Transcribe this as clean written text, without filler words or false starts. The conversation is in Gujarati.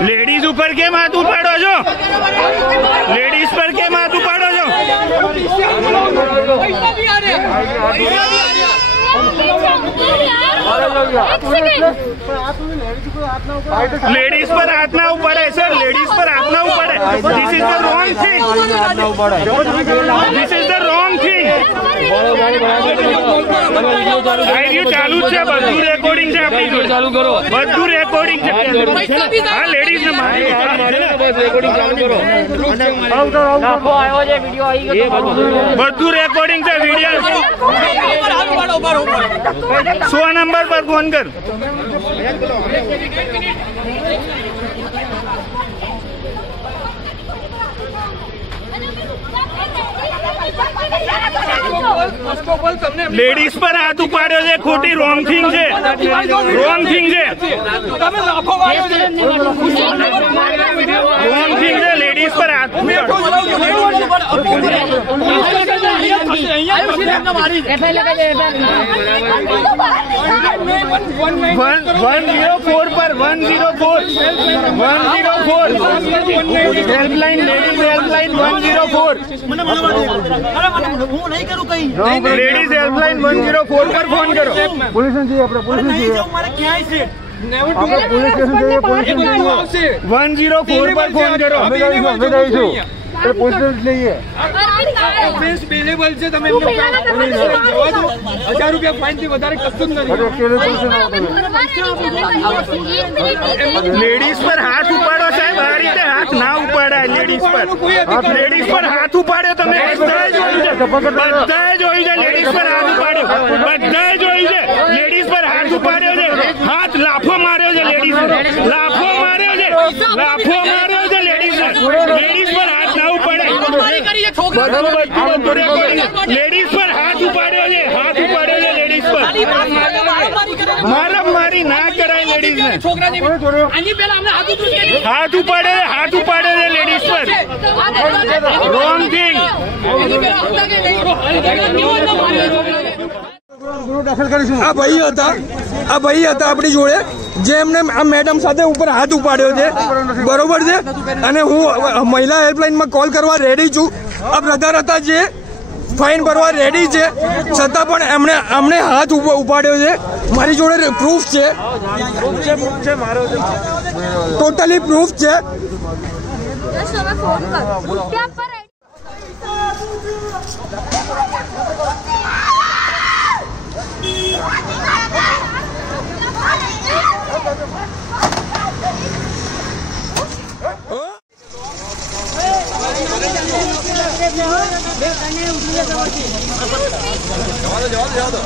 लेडीज ऊपर के माथ उपाड़ो जो, लेडीज पर के माथ उपाड़ो जो। लेडीज पर हाथ ना उपाड़े सर, लेडीज पर हाथ ना उपाड़े। This is the wrong thing, this is the wrong thing. आइडियो चालू है, બધું રેકોર્ડિંગ છે આપણી જોડે, ચાલુ કરો, બધું રેકોર્ડિંગ છે। હા લેડીઝ ને મારી રેકોર્ડિંગ ચાલુ કરો, નાખો આવ્યો છે વિડિયો આવી ગયો, બધું રેકોર્ડિંગ છે વિડિયો। 100 નંબર પર ફોન કર। लेडीज पर हाथ उपाड़્યો છે, ખોટી રોંગ થિંગ છે, રોંગ થિંગ છે, રોંગ થિંગ છે। લેડીઝ પર હાથ 104 पर 104 helpline, ladies helpline 104, ladies helpline 104 पर फोन करो। पुलिस ने चाहिए, अपने पुलिस ने चाहिए, पुलिस स्टेशन चाहिए, पुलिस 104 पर फोन करो। પોસ્ટર લઈએ ઓફેન્સ બેલેબલ છે, તમે એમને જવા દો, 1000 રૂપિયા ફાઇન થી વધારે કશું જ નથી। લેડીઝ પર હાથ ઉપાડો સાહેબ, આ રીતે હાથ ના ઉપાડાય લેડીઝ પર, લેડીઝ પર હાથ ઉપાડ્યો તમે બધાએ જોયું છે, બધાએ જોયું છે લેડીઝ પર હાથ ઉપાડ્યો, બધાએ જોયું છે લેડીઝ પર હાથ ઉપાડ્યો છે, હાથ લાફો માર્યો છે લેડીઝ, લાફો માર્યો છે, લાફો માર્યો છે લેડીઝ, લેડીઝ પર હાથ ના ઉપાડે, लेडीज पर हाथ उपाड़્યો છે, हाथ उपाड़્યો છે लेडीज पर, मारामारी ना कराय लेडीज ने, हाथ उपाड़े, हाथ उपाड़े છે लेडीज पर, रॉन्ग थिंग। આ ભાઈ હતા આપણી જોડે, જે એમને આ મેડમ સાથે ઉપર હાથ ઉપાડ્યો છે, બરોબર છે, અને હું મહિલા હેલ્પલાઇનમાં કોલ કરવા રેડી છું। આ બ્રધર હતા જે ફાઇન ભરવા રેડી છે, છતાં પણ એમણે હાથ ઉપાડ્યો છે। મારી જોડે પ્રૂફ છે, ટોટલી પ્રૂફ છે। જવા દો।